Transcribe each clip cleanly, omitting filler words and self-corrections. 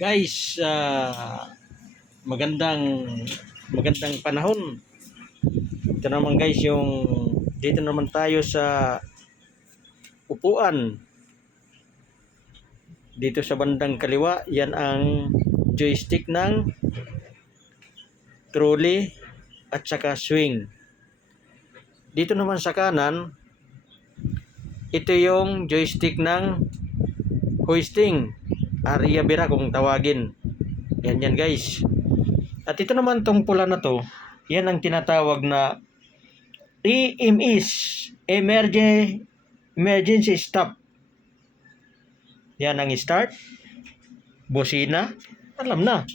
Guys, magandang magandang panahon. Ito naman guys yung dito naman tayo sa upuan. Dito sa bandang kaliwa, yan ang joystick ng trolley at saka swing. Dito naman sa kanan, ito yung joystick ng hoisting. Area bira kung tawagin. Yan guys. At ito naman tong pula na to, yan ang tinatawag na EMS, Emergency Stop. Yan ang start. Bosina. Alam na.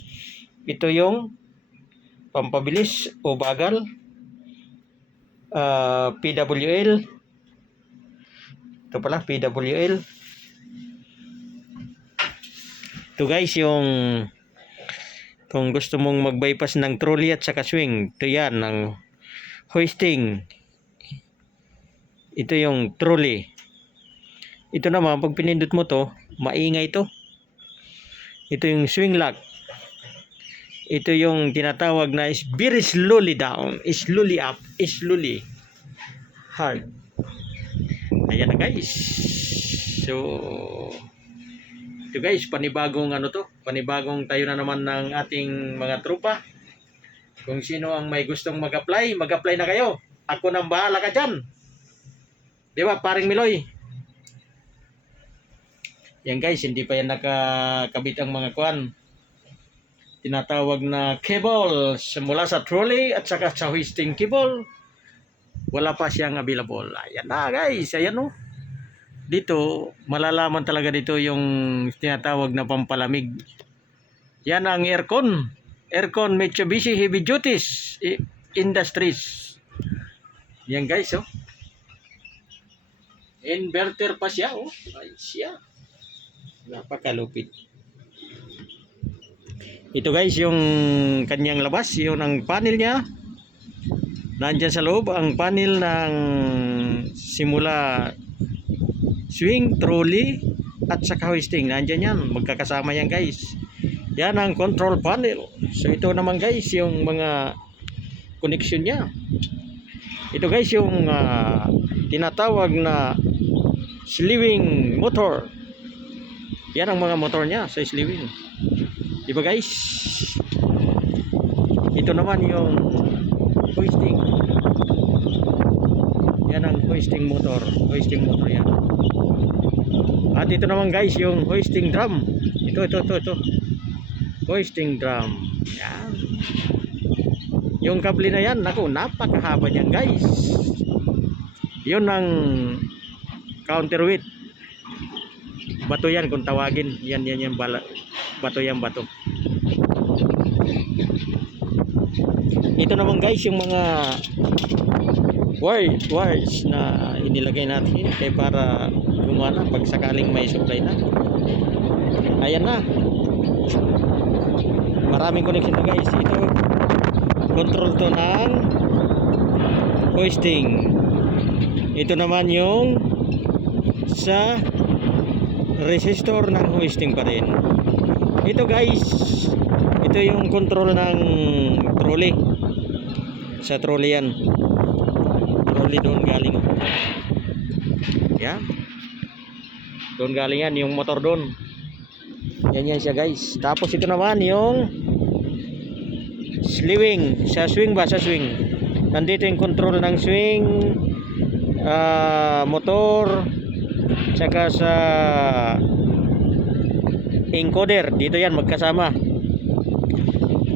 Ito yung pampabilis o bagal. PWL. Ito pala, PWL. Ito guys yung kung gusto mong mag-bypass ng trolley at saka swing, ito yan ang hoisting. Ito yung trolley. Ito naman pag pinindot mo to, maingay to. Ito yung swing lock. Ito yung tinatawag na is very slowly down, slowly up, slowly hard. Ayan na guys. So ito guys, panibagong panibagong tayo na naman ng ating mga tropa. Kung sino ang may gustong mag-apply na kayo. Ako nang bahala ka dyan. Di ba, paring Miloy? Yan guys, hindi pa yan nakakabit ang mga kuan. Tinatawag na cable mula sa trolley at saka sa hoisting cable. Wala pa siyang available. Ayan na guys, ayan o. Dito, malalaman talaga dito yung tinatawag na pampalamig. Yan ang aircon. Aircon Mitsubishi Heavy Duties Industries. Yan guys, oh. Inverter pa siya, oh. Ay, siya. Napakalupit. Ito guys, yung kanyang labas, yun ang panel niya. Nandyan sa loob ang panel ng simula swing, trolley, at saka hoisting. Nandyan yan. Magkakasama yan guys. Yan ang control panel. So ito naman guys, yung mga connection niya. Ito guys, yung tinatawag na slewing motor. Yan ang mga motor niya sa slewing. Diba guys? Ito naman yung hoisting. Yan ang hoisting motor. Hoisting motor yan. At ito naman guys, yung hoisting drum. Ito. Hoisting drum. Yan. Yung kable na yan, naku, napakahaba niyan guys. Yun ang counterweight. Bato yan kung tawagin. Yan bato yan, bato. Ito naman guys, yung mga wires na inilagay natin kay para gumana pag sakaling may supply na. Ayan na. Maraming connection na guys. Ito control to ng hoisting. Ito naman yung sa resistor ng hoisting pa rin. Ito guys, ito yung control ng trolley. Sa trolley yan. Trolley doon galing. Yan. Doon galing yan, yung motor doon. Yan siya guys. Tapos ito naman yung slewing. Sa swing ba? Sa swing. Nandito yung control ng swing, motor, saka sa encoder. Dito yan magkasama.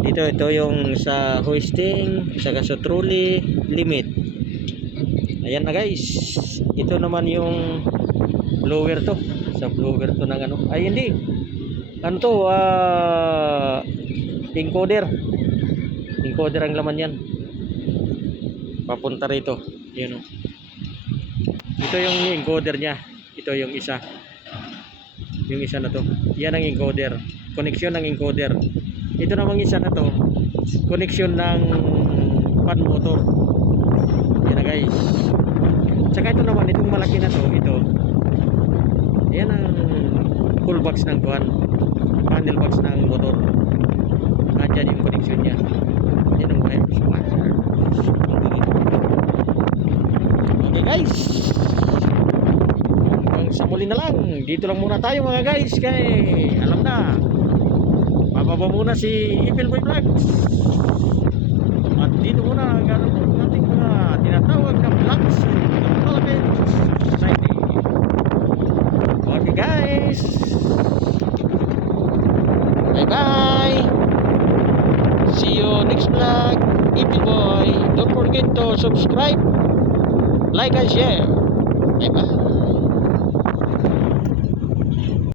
Ito yung sa hoisting, saka sa trolley, limit. Ayan na guys. Ito naman yung blower to. Sa blower to ng ano. Ay hindi. Ano to? Encoder. Encoder ang laman yan. Papunta rito. Yun o. Ito yung encoder niya. Ito yung isa. Yung isa na to. Yan ang encoder. Connection ng encoder. Ito namang isa na to. Connection ng fan motor. Yan na guys. Tsaka ito naman, itong malaki na to. Ito. Yan ang full box ng kuhan. handlebars ng motor. Nandyan yung connection niya. Yan ang wires. Okay guys, hanggang sa muli na lang. Dito lang muna tayo mga guys. Kaya alam na, bababa muna si Evil Boy Vlogs. At dito muna gano'n po ating mga tinatawag na vlogs ng Philippines Society. Okay guys, bye bye. See you next vlog. Evil Boy, don't forget to subscribe, like and share. Bye bye.